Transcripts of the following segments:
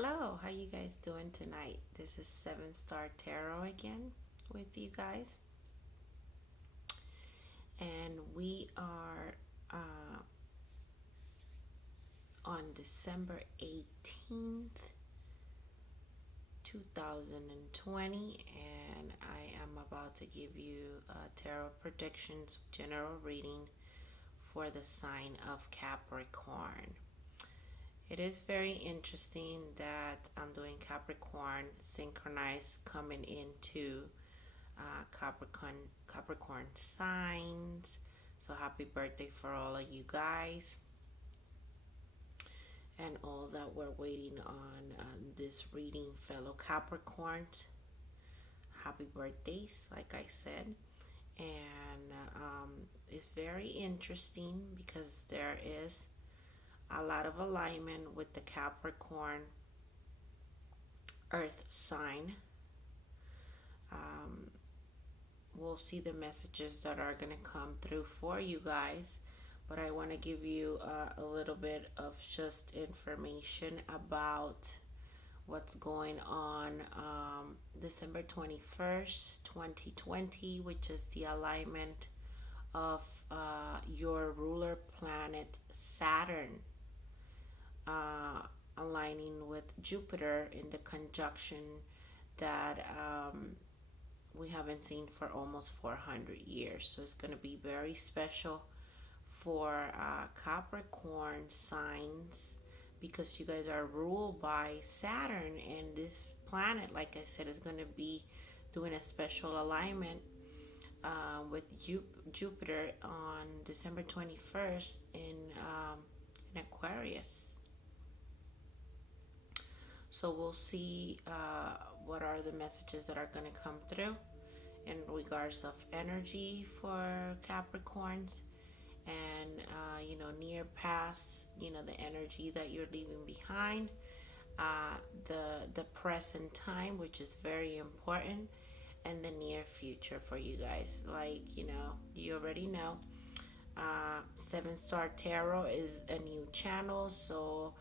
Hello, how you guys doing tonight? This is 7 Star Tarot again with you guys. And we are on December 18th, 2020, and I am about to give you tarot predictions, general reading for the sign of Capricorn. It is very interesting that I'm doing Capricorn synchronized coming into Capricorn signs. So happy birthday for all of you guys and all that we're waiting on this reading, fellow Capricorns. Happy birthdays, like I said. And it's very interesting because there is a lot of alignment with the Capricorn earth sign. We'll see the messages that are going to come through for you guys, but I want to give you a little bit of just information about what's going on December 21st, 2020, which is the alignment of your ruler planet Saturn aligning with Jupiter in the conjunction that we haven't seen for almost 400 years. So it's going to be very special for Capricorn signs because you guys are ruled by Saturn, and this planet, like I said, is going to be doing a special alignment with Jupiter on December 21st in Aquarius. So we'll see what are the messages that are going to come through in regards of energy for Capricorns, and near past, the energy that you're leaving behind, the present time, which is very important, and the near future for you guys. Like, you already know, 7 Star Tarot is a new channel, so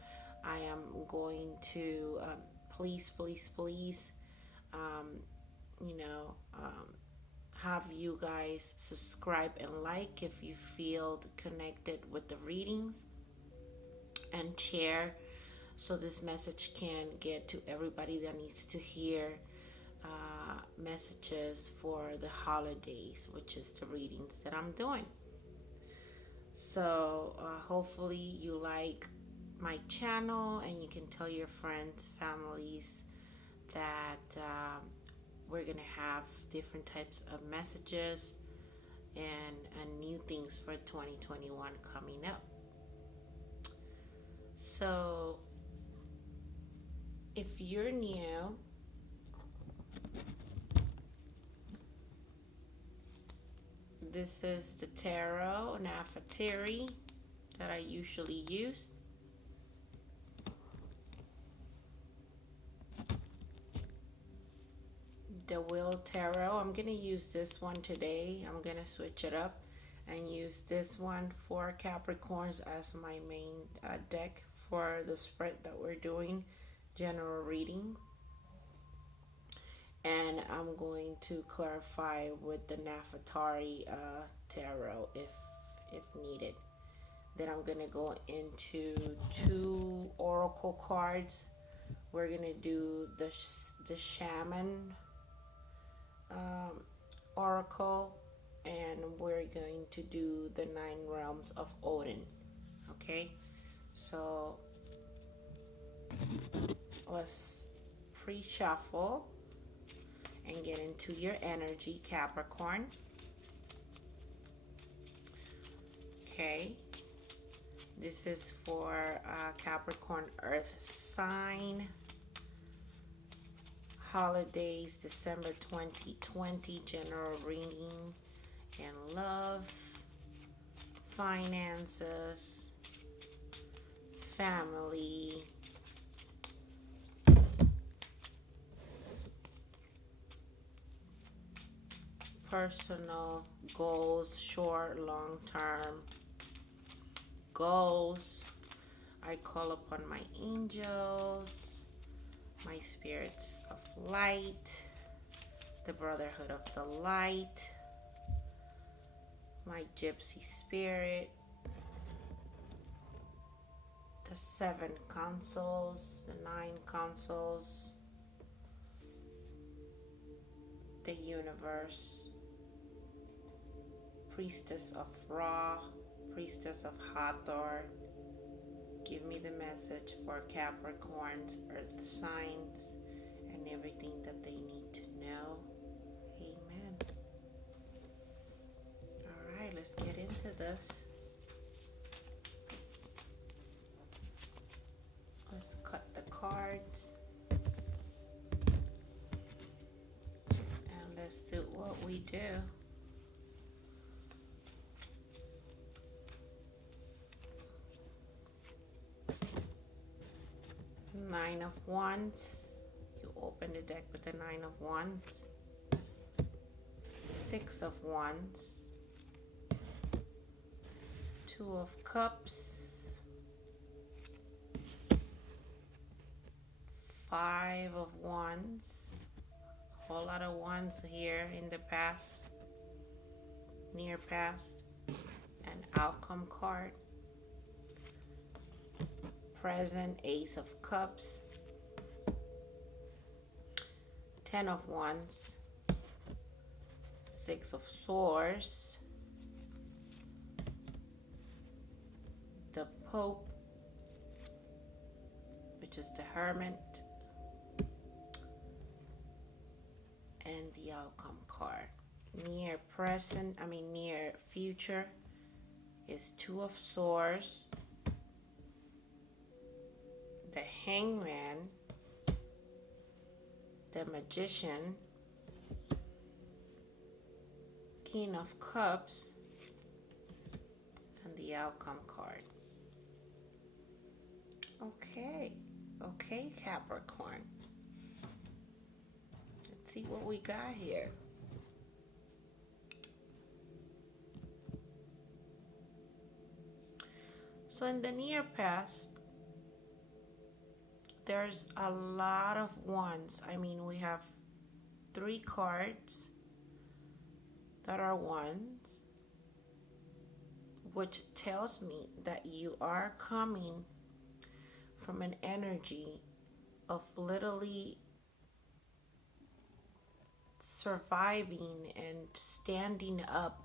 I am going to please have you guys subscribe and like if you feel connected with the readings, and share so this message can get to everybody that needs to hear messages for the holidays, which is the readings that I'm doing. So hopefully you like my channel, and you can tell your friends, families that we're gonna have different types of messages and new things for 2021 coming up. So if you're new, this is the tarot Nefertari that I usually use. The Will Tarot. I'm going to use this one today. I'm going to switch it up and use this one for Capricorns as my main deck for the spread that we're doing, general reading. And I'm going to clarify with the Nefertari Tarot if needed. Then I'm going to go into 2 oracle cards. We're going to do the Shaman oracle, and we're going to do the 9 realms of Odin. Okay, so let's pre-shuffle and get into your energy, Capricorn. Okay, this is for Capricorn earth sign. Holidays, December 2020, general reading and love, finances, family, personal goals, short, long term goals. I call upon my angels my spirits of light, the Brotherhood of the Light, my Gypsy Spirit, the 7 Councils, the 9 Councils, the Universe, Priestess of Ra, Priestess of Hathor. Give me the message for Capricorn's earth signs and everything that they need to know. Amen. All right, let's get into this. Let's cut the cards. And let's do what we do. Nine of Wands. You open the deck with the 9 of Wands. 6 of Wands. 2 of Cups. 5 of Wands. A whole lot of wands here in the past, near past. An outcome card. Present, Ace of Cups, 10 of Wands, 6 of Swords, the Pope, which is the Hermit, and the outcome card. Near future is 2 of Swords, the Hangman, the Magician, King of Cups, and the outcome card. Okay, Capricorn. Let's see what we got here. So in the near past, there's a lot of wands. I mean, we have 3 cards that are wands, which tells me that you are coming from an energy of literally surviving and standing up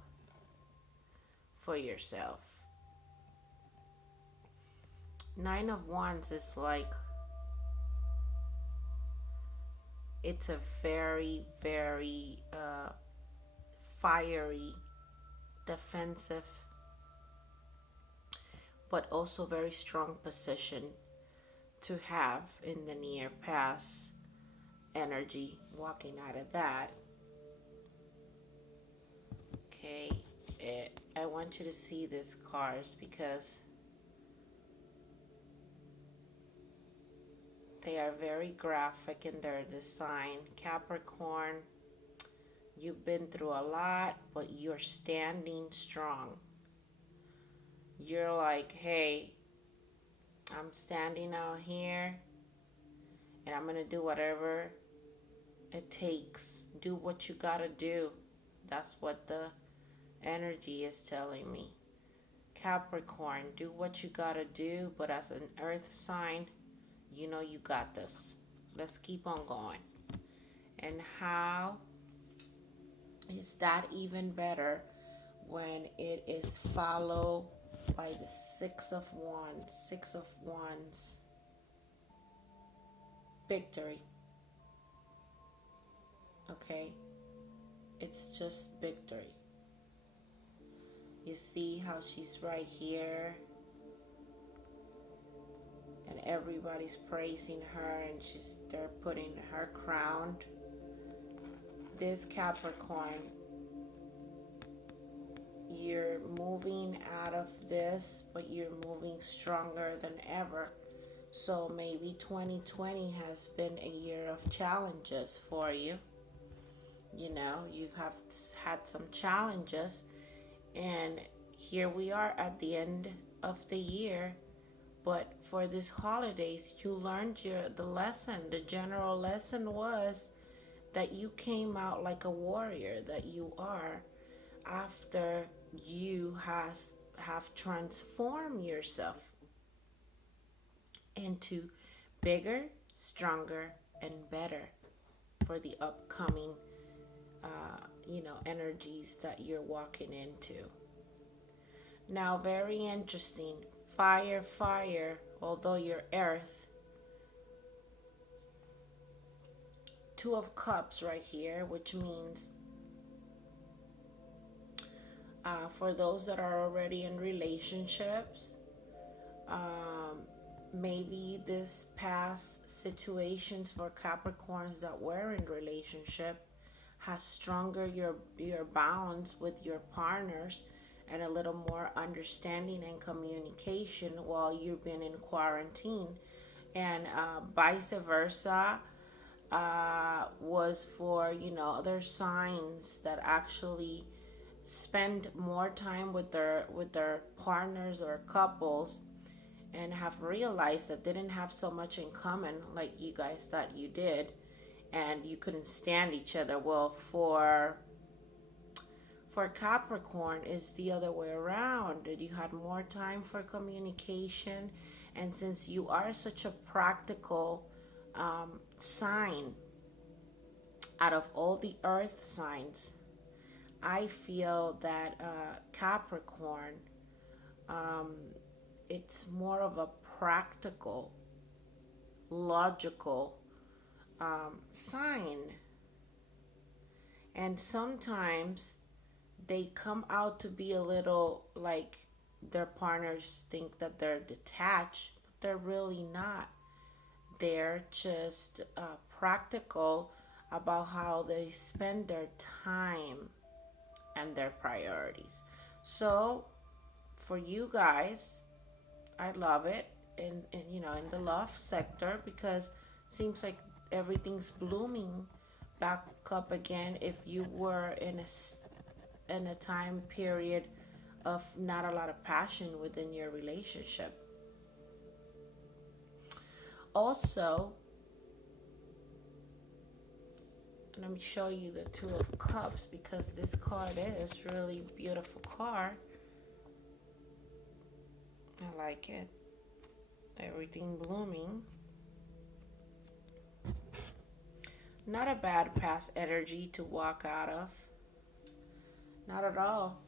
for yourself. 9 of Wands is like, it's a very, very fiery, defensive, but also very strong position to have in the near past energy, walking out of that. Okay, I want you to see these cards because they are very graphic in their design. Capricorn, you've been through a lot, but you're standing strong. You're like, hey, I'm standing out here and I'm gonna do whatever it takes. Do what you gotta do. That's what the energy is telling me. Capricorn, do what you gotta do, but as an earth sign, you know you got this. Let's keep on going. And how is that even better when it is followed by the 6 of Wands? 6 of Wands. Victory. Okay? It's just victory. You see how she's right here? And everybody's praising her, and they're putting her crowned. This Capricorn, you're moving out of this, but you're moving stronger than ever. So maybe 2020 has been a year of challenges for you. You know, you've had some challenges, and here we are at the end of the year. But for these holidays, you learned the lesson. The general lesson was that you came out like a warrior that you are after you have transformed yourself into bigger, stronger, and better for the upcoming energies that you're walking into. Now, very interesting. Fire, fire, although you're earth. Two of Cups right here, which means for those that are already in relationships, maybe this past situations for Capricorns that were in relationship has stronger your bonds with your partners and a little more understanding and communication while you've been in quarantine, and vice versa was for other signs that actually spend more time with their partners or couples and have realized that they didn't have so much in common like you guys thought you did, and you couldn't stand each other. Well, for Capricorn, it's the other way around. That you had more time for communication, and since you are such a practical sign out of all the earth signs, I feel that Capricorn, it's more of a practical, logical sign. And sometimes they come out to be a little like their partners think that they're detached, but they're really not. They're just practical about how they spend their time and their priorities. So for you guys, I love it in the love sector, because it seems like everything's blooming back up again. If you were in a time period of not a lot of passion within your relationship. Also, let me show you the Two of Cups, because this card is really beautiful card. I like it. Everything blooming. Not a bad past energy to walk out of. Not at all.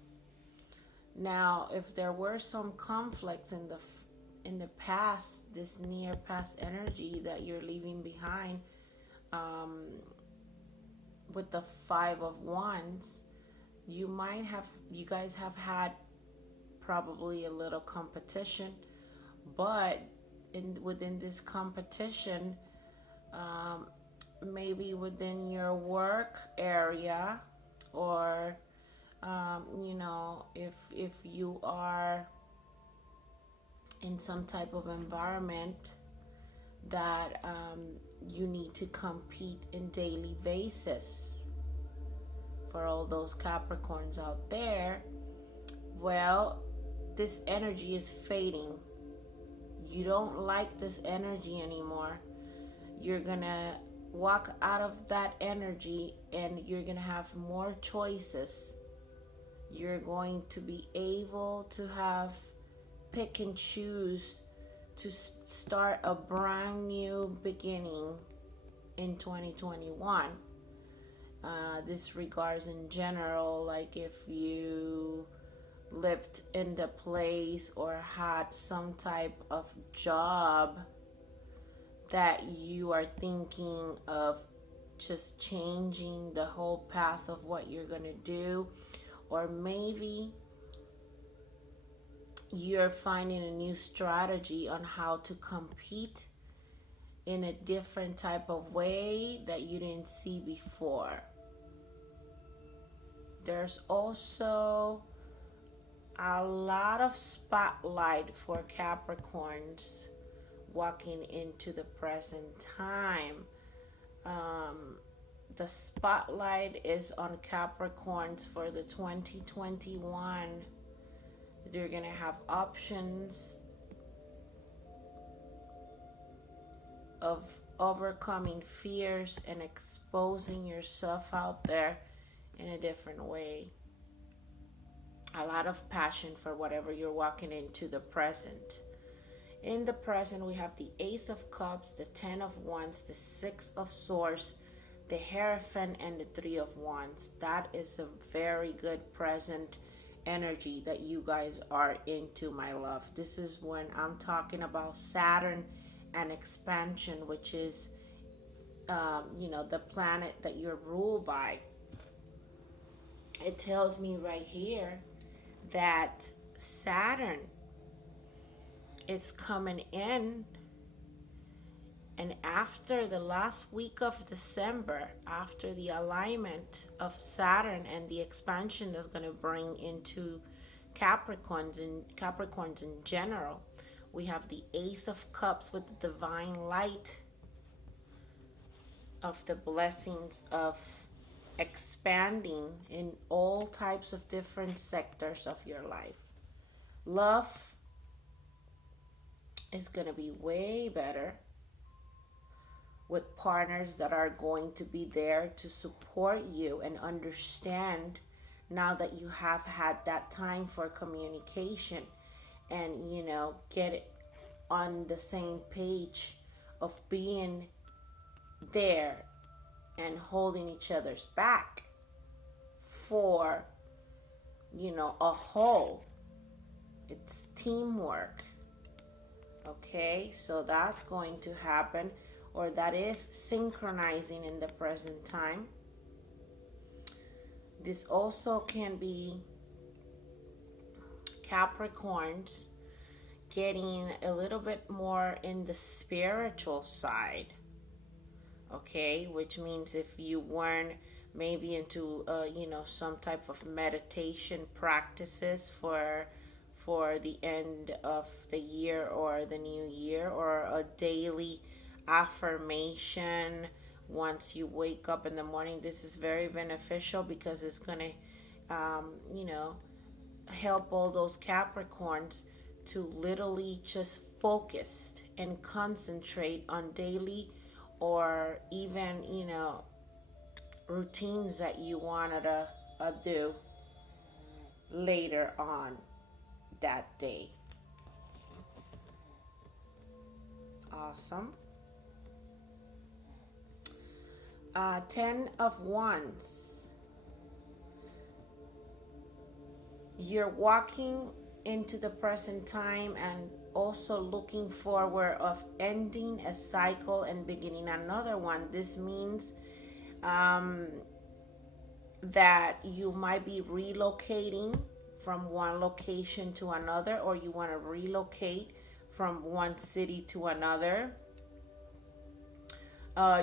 Now, if there were some conflicts in the past, this near past energy that you're leaving behind, with the Five of Wands, you guys have had probably a little competition, but within this competition, maybe within your work area, or if you are in some type of environment that you need to compete in daily basis. For all those Capricorns out there, well, this energy is fading. You don't like this energy anymore. You're gonna walk out of that energy, and you're gonna have more choices. You're going to be able to have pick and choose to start a brand new beginning in 2021. This regards in general, like if you lived in the place or had some type of job that you are thinking of just changing the whole path of what you're going to do, or maybe you're finding a new strategy on how to compete in a different type of way that you didn't see before. There's also a lot of spotlight for Capricorns walking into the present time. The spotlight is on Capricorns for the 2021. They're gonna have options of overcoming fears and exposing yourself out there in a different way. A lot of passion for whatever you're walking into the present. In the present, we have the Ace of Cups, the Ten of Wands, the Six of Swords, the Hierophant, and the Three of Wands. That is a very good present energy that you guys are into, my love. This is when I'm talking about Saturn and expansion, which is, the planet that you're ruled by. It tells me right here that Saturn is coming in, and after the last week of December, after the alignment of Saturn and the expansion that's going to bring into Capricorns in general, we have the Ace of Cups with the divine light of the blessings of expanding in all types of different sectors of your life. Love is going to be way better, with partners that are going to be there to support you and understand now that you have had that time for communication, and get it on the same page of being there and holding each other's back for a whole. It's teamwork. Okay, so that's going to happen, or that is synchronizing in the present time. This also can be Capricorns getting a little bit more in the spiritual side. Okay, which means if you weren't maybe into some type of meditation practices for the end of the year or the new year, or a daily affirmation once you wake up in the morning, this is very beneficial because it's going to help all those Capricorns to literally just focus and concentrate on daily or even routines that you wanted to do later on that day. Awesome. 10 of Wands. You're walking into the present time and also looking forward of ending a cycle and beginning another one. This means that you might be relocating from one location to another, or you want to relocate from one city to another.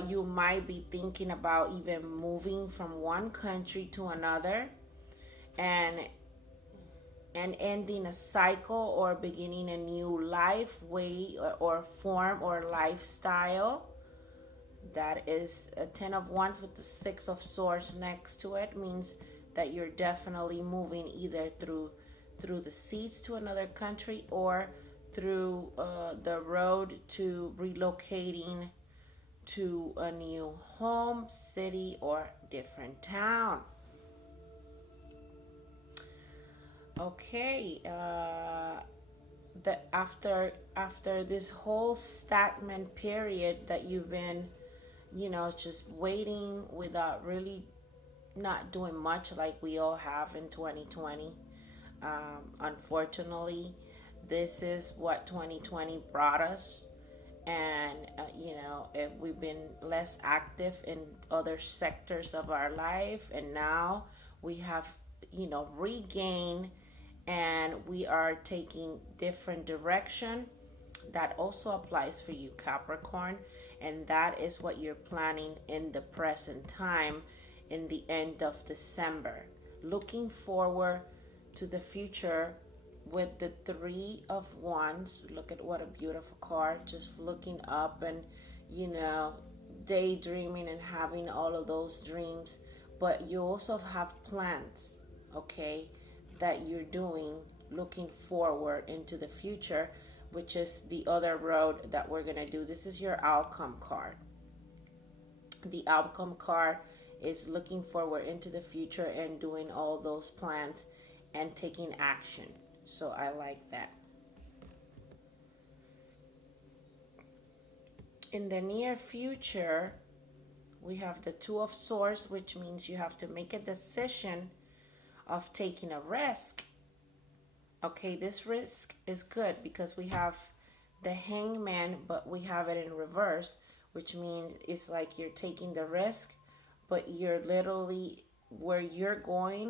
You might be thinking about even moving from one country to another, and ending a cycle or beginning a new life way or form or lifestyle. That is a 10 of Wands with the 6 of Swords next to it. Means that you're definitely moving either through the seas to another country, or through the road to relocating to a new home, city, or different town. Okay, after this whole stagnant period that you've been, just waiting without really not doing much, like we all have in 2020. Unfortunately, this is what 2020 brought us. And if we've been less active in other sectors of our life, and now we have regained, and we are taking different direction. That also applies for you, Capricorn, and that is what you're planning in the present time, in the end of December. Looking forward to the future with the 3 of Wands. Look at what a beautiful card. Just looking up and daydreaming and having all of those dreams. But you also have plans, okay, that you're doing, looking forward into the future. which is the other road that we're going to do. This is your outcome card. The outcome card is looking forward into the future and doing all those plans and taking action. So I like that. In the near future, we have the Two of Swords, which means you have to make a decision of taking a risk. Okay, this risk is good because we have the Hangman, but we have it in reverse, which means it's like you're taking the risk, but you're literally where you're going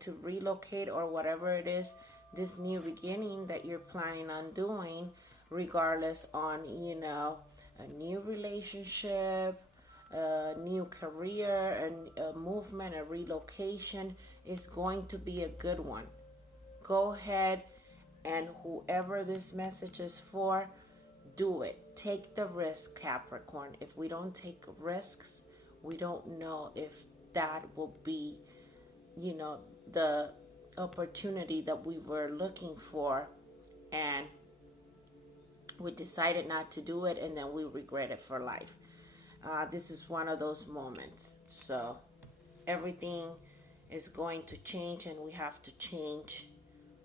to relocate or whatever it is, this new beginning that you're planning on doing, regardless on, a new relationship, a new career, a movement, a relocation is going to be a good one. Go ahead, and whoever this message is for, do it. Take the risk, Capricorn. If we don't take risks, we don't know if that will be, the opportunity that we were looking for, and we decided not to do it, and then we regret it for life. This is one of those moments. So everything is going to change, and we have to change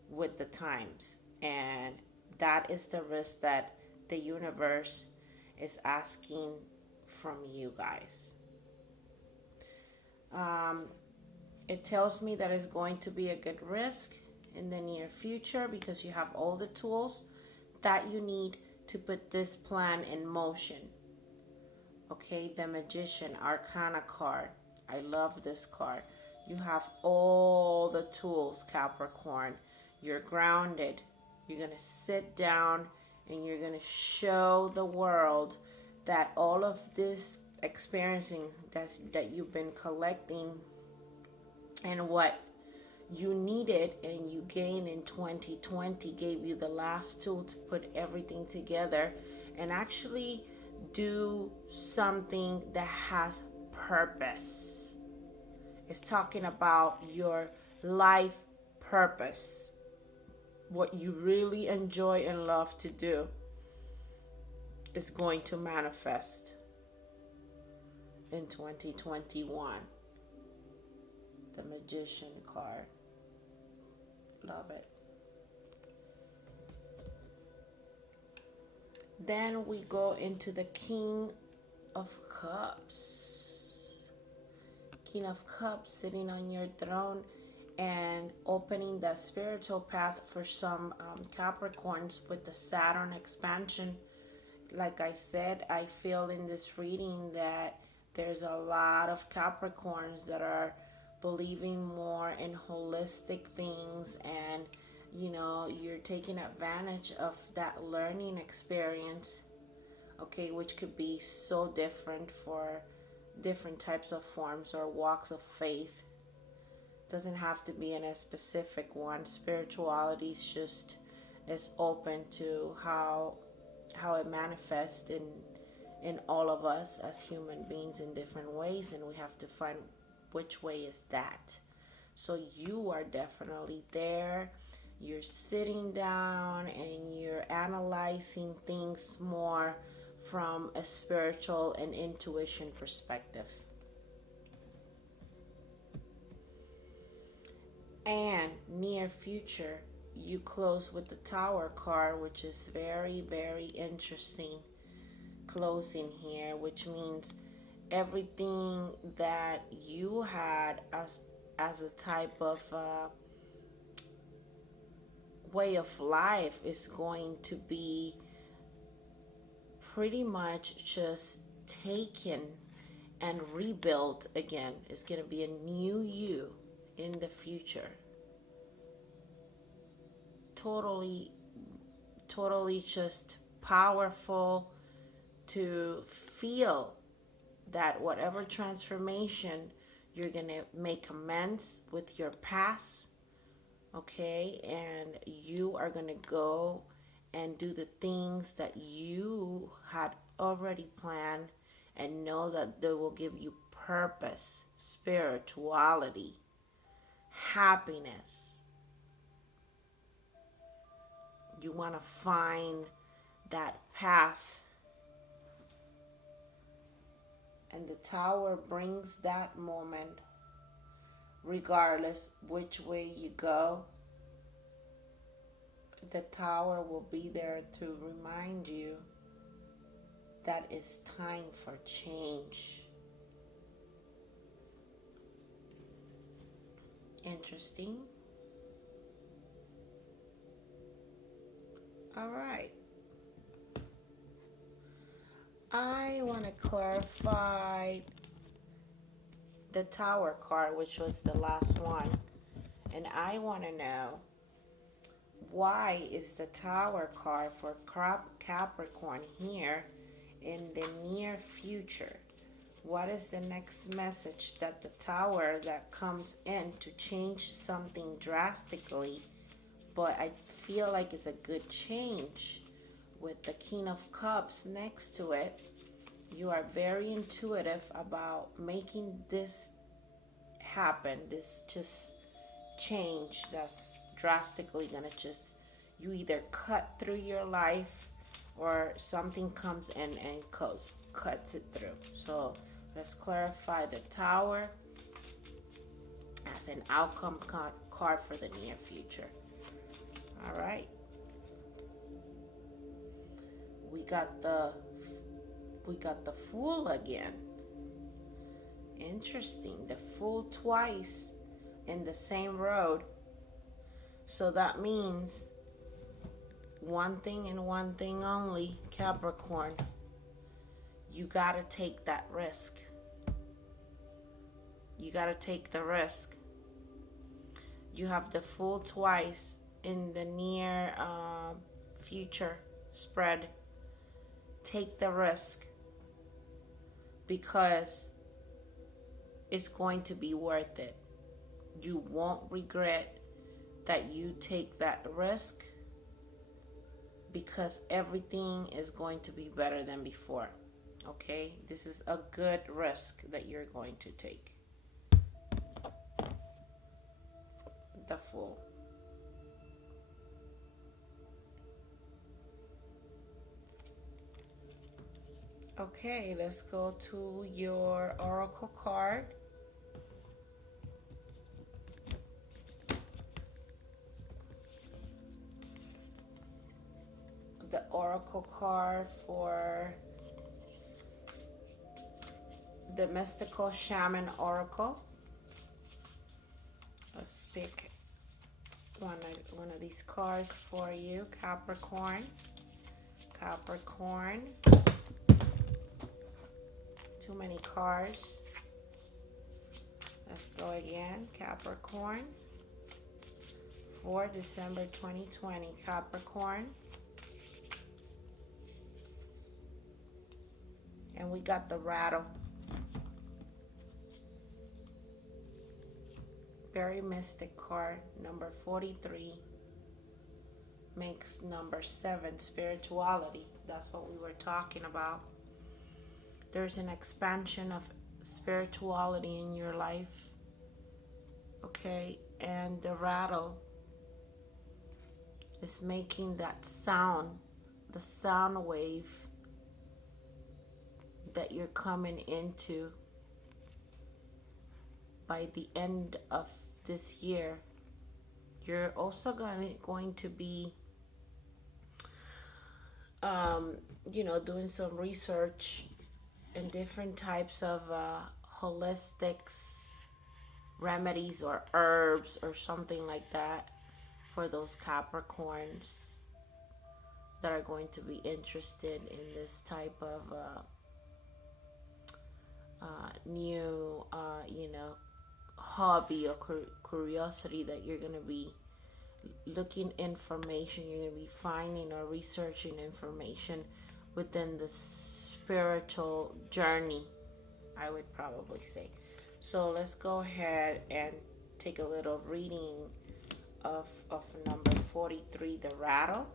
with the times. And that is the risk that the universe is asking from you guys. It tells me that it's going to be a good risk in the near future because you have all the tools that you need to put this plan in motion. Okay, the Magician, Arcana card. I love this card. You have all the tools, Capricorn. You're grounded. You're going to sit down and you're going to show the world that all of this experiencing that you've been collecting and what you needed and you gained in 2020 gave you the last tool to put everything together and actually do something that has purpose. It's talking about your life purpose, what you really enjoy and love to do is going to manifest in 2021. The Magician card. Love it. Then we go into the King of Cups. King of Cups sitting on your throne and opening the spiritual path for some Capricorns with the Saturn expansion. Like I said, I feel in this reading that there's a lot of Capricorns that are believing more in holistic things, and you're taking advantage of that learning experience, okay, which could be so different for different types of forms or walks of faith. Doesn't have to be in a specific one. Spirituality is just is open to how it manifests in all of us as human beings in different ways, and we have to find which way is that. So you are definitely there. You're sitting down and you're analyzing things more from a spiritual and intuition perspective. And near future, you close with the Tower card, which is very, very interesting closing here, which means everything that you had as a type of way of life is going to be pretty much just taken and rebuilt again. It's going to be a new you in the future. Totally just powerful to feel that whatever transformation you're going to make amends with your past, okay, and you are going to go and do the things that you had already planned and know that they will give you purpose, spirituality, happiness. You want to find that path. And the Tower brings that moment, regardless which way you go. The Tower will be there to remind you that it's time for change. Interesting. All right. I want to clarify the Tower card, which was the last one. And I want to know, why is the Tower card for Capricorn here in the near future? What is the next message that the Tower that comes in to change something drastically? But I feel like it's a good change. With the King of Cups next to it, you are very intuitive about making this happen. This just change that's drastically gonna just, you either cut through your life or something comes in and cuts it through. So let's clarify the Tower as an outcome card for the near future. All right. We got the Fool again. Interesting. The Fool twice in the same road. So that means one thing and one thing only, Capricorn. You gotta take that risk. You gotta take the risk. You have the Fool twice in the near future spread. Take the risk, because it's going to be worth it. You won't regret that you take that risk, because everything is going to be better than before. Okay? This is a good risk that you're going to take. The Fool. Okay, let's go to your Oracle card. The Oracle card for the Mystical Shaman Oracle. Let's pick one of these cards for you, Capricorn. Capricorn. Too many cards. Let's go again. Capricorn. For December 2020. Capricorn. And we got the Rattle. Very mystic card. Number 43. Makes number 7. Spirituality. That's what we were talking about. There's an expansion of spirituality in your life. Okay, and the Rattle is making that sound, the sound wave that you're coming into by the end of this year. You're also going to be doing some research in different types of holistics, remedies or herbs or something like that for those Capricorns that are going to be interested in this type of new hobby or curiosity, that you're going to be looking information, you're going to be finding or researching information within the spiritual journey, I would probably say. So let's go ahead and take a little reading of number 43, the Rattle.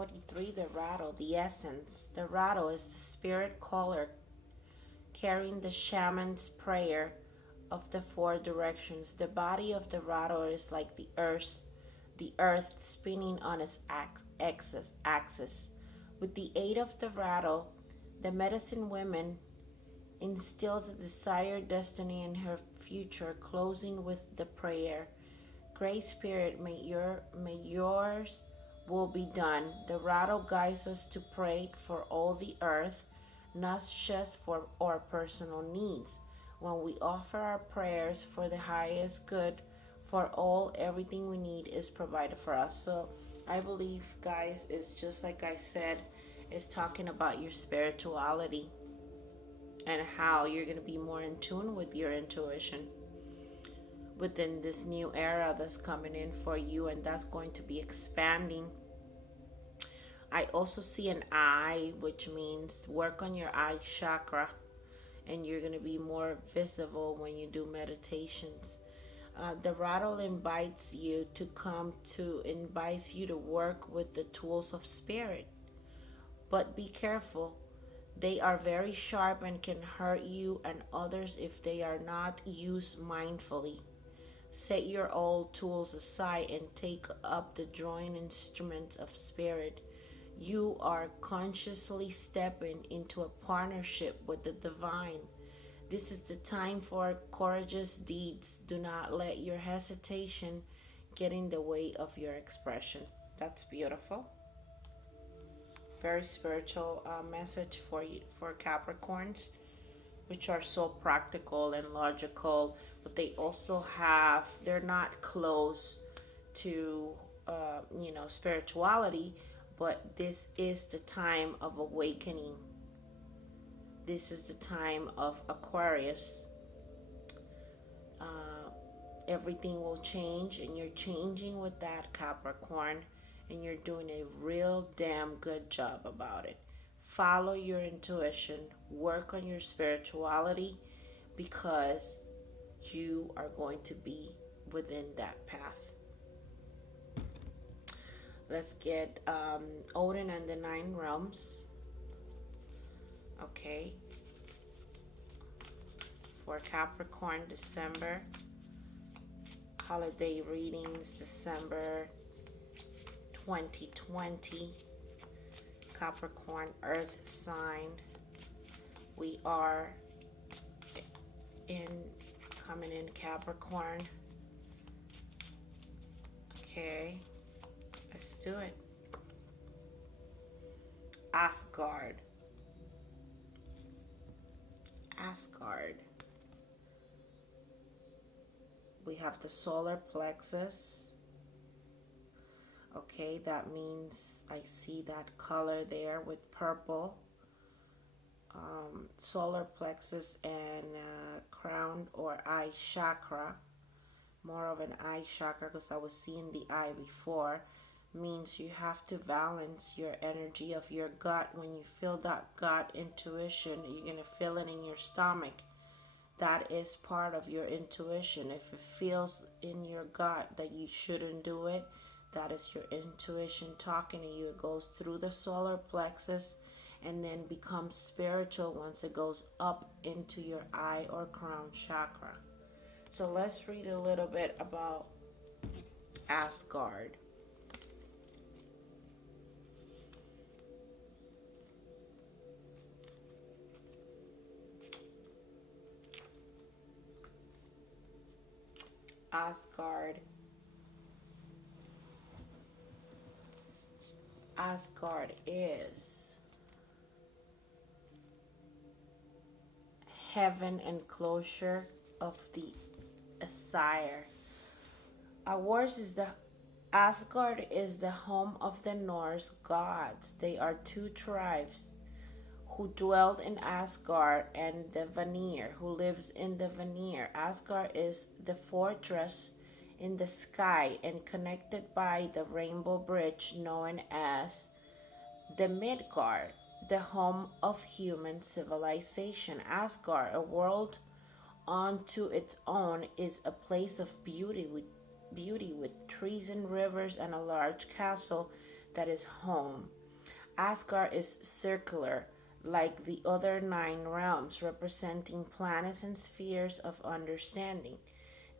43, the rattle, the essence. The rattle is the spirit caller carrying the shaman's prayer of the four directions. The body of the rattle is like the earth spinning on its axis. With the aid of the rattle, the medicine woman instills a desired destiny in her future, closing with the prayer. Great Spirit, may yours will be done. The rattle guides us to pray for all the earth, not just for our personal needs. When we offer our prayers for the highest good for all, everything we need is provided for us. So I believe, guys, it's just like I said, it's talking about your spirituality and how you're going to be more in tune with your intuition within this new era that's coming in for you, and that's going to be expanding. I also see an eye, which means work on your eye chakra, and you're going to be more visible when you do meditations. The rattle invites you to work with the tools of spirit, but be careful. They are very sharp and can hurt you and others if they are not used mindfully. Set your old tools aside and take up the drawing instruments of spirit. You are consciously stepping into a partnership with the divine. This is the time for courageous deeds. Do not let your hesitation get in the way of your expression. That's beautiful. Very spiritual message for you, for Capricorns, which are so practical and logical, but they're not close to spirituality, but this is the time of awakening. This is the time of Aquarius. Everything will change, and you're changing with that, Capricorn, and you're doing a real damn good job about it. Follow your intuition, work on your spirituality, because you are going to be within that path. Let's get Odin and the Nine Realms. Okay. For Capricorn, December. Holiday readings, December 2020. Capricorn, Earth sign. We are coming in Capricorn. Okay, let's do it. Asgard. We have the solar plexus. Okay, that means I see that color there with purple. Solar plexus and crown or eye chakra. More of an eye chakra, because I was seeing the eye before. Means you have to balance your energy of your gut. When you feel that gut intuition, you're going to feel it in your stomach. That is part of your intuition. If it feels in your gut that you shouldn't do it, that is your intuition talking to you. It goes through the solar plexus and then becomes spiritual once it goes up into your eye or crown chakra. So let's read a little bit about Asgard. Asgard is heaven enclosure of the Aesir. Asgard is the home of the Norse gods. They are two tribes who dwelled in Asgard and the Vanir, who lives in the Vanir. Asgard is the fortress in the sky and connected by the Rainbow Bridge known as the Midgard, the home of human civilization. Asgard, a world unto its own, is a place of beauty with trees and rivers and a large castle that is home. Asgard is circular, like the other nine realms, representing planets and spheres of understanding.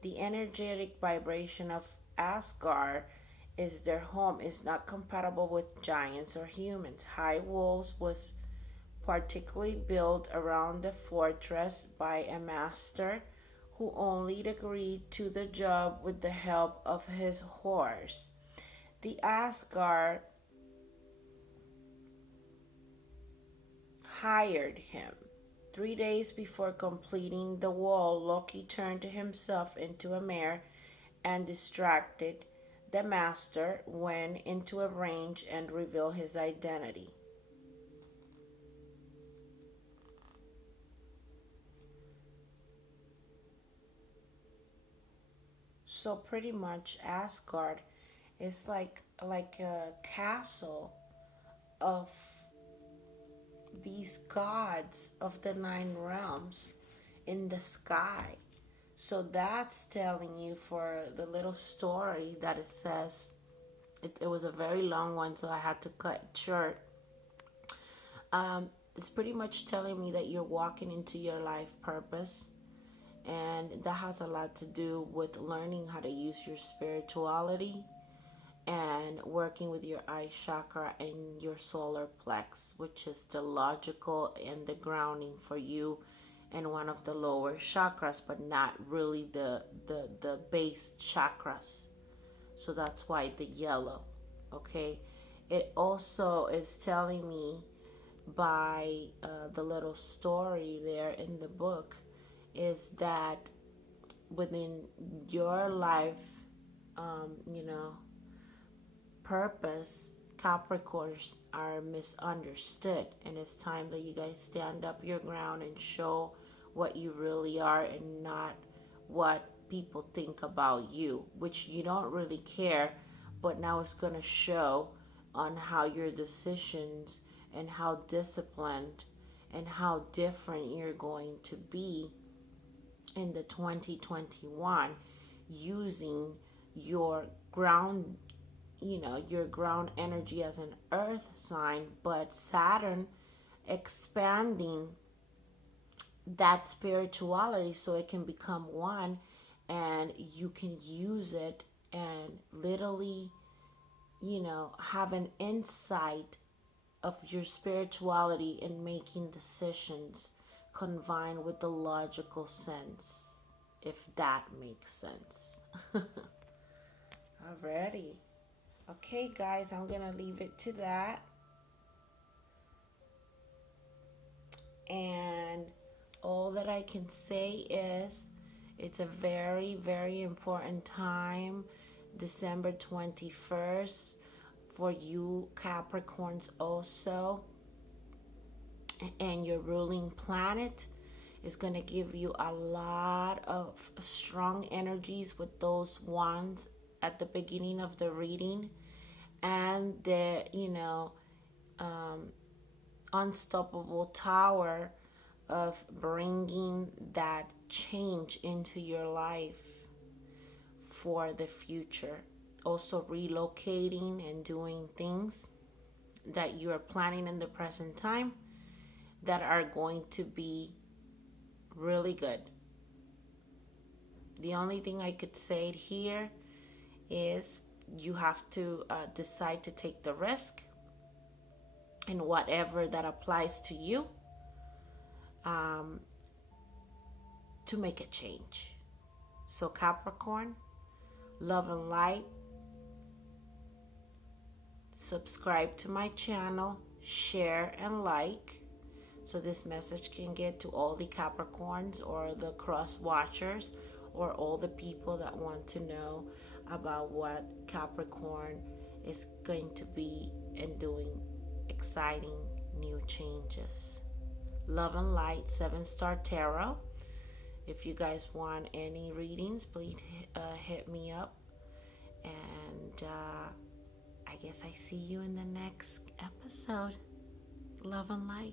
The energetic vibration of Asgard is their home is not compatible with giants or humans. High Walls was particularly built around the fortress by a master who only agreed to the job with the help of his horse. The Asgard hired him. 3 days before completing the wall, Loki turned himself into a mare and distracted the master, went into a range and revealed his identity. So pretty much Asgard is like a castle of these gods of the nine realms in the sky. So that's telling you for the little story that it says. It was a very long one, so I had to cut it short. It's pretty much telling me that you're walking into your life purpose, and that has a lot to do with learning how to use your spirituality and working with your eye chakra and your solar plex, which is the logical and the grounding for you, and one of the lower chakras, but not really the base chakras. So that's why the yellow. Okay, it also is telling me by the little story there in the book is that within your life, you know, purpose, Capricorns are misunderstood, and it's time that you guys stand up your ground and show what you really are and not what people think about you, which you don't really care, but now it's going to show on how your decisions and how disciplined and how different you're going to be in the 2021 using your ground, your ground energy as an earth sign, but Saturn expanding that spirituality so it can become one, and you can use it and literally, have an insight of your spirituality in making decisions combined with the logical sense, if that makes sense. Alrighty. Okay, guys, I'm going to leave it to that. And all that I can say is it's a very, very important time, December 21st, for you Capricorns also. And your ruling planet is going to give you a lot of strong energies with those wands at the beginning of the reading, and the unstoppable tower of bringing that change into your life for the future. Also relocating and doing things that you are planning in the present time that are going to be really good. The only thing I could say here is you have to decide to take the risk in whatever that applies to you, to make a change. So Capricorn, love and light. Subscribe to my channel, share and like, so this message can get to all the Capricorns or the cross watchers or all the people that want to know about what Capricorn is going to be and doing exciting new changes. Love and light, 7-star tarot. If you guys want any readings, please hit me up. And I guess I see you in the next episode. Love and light.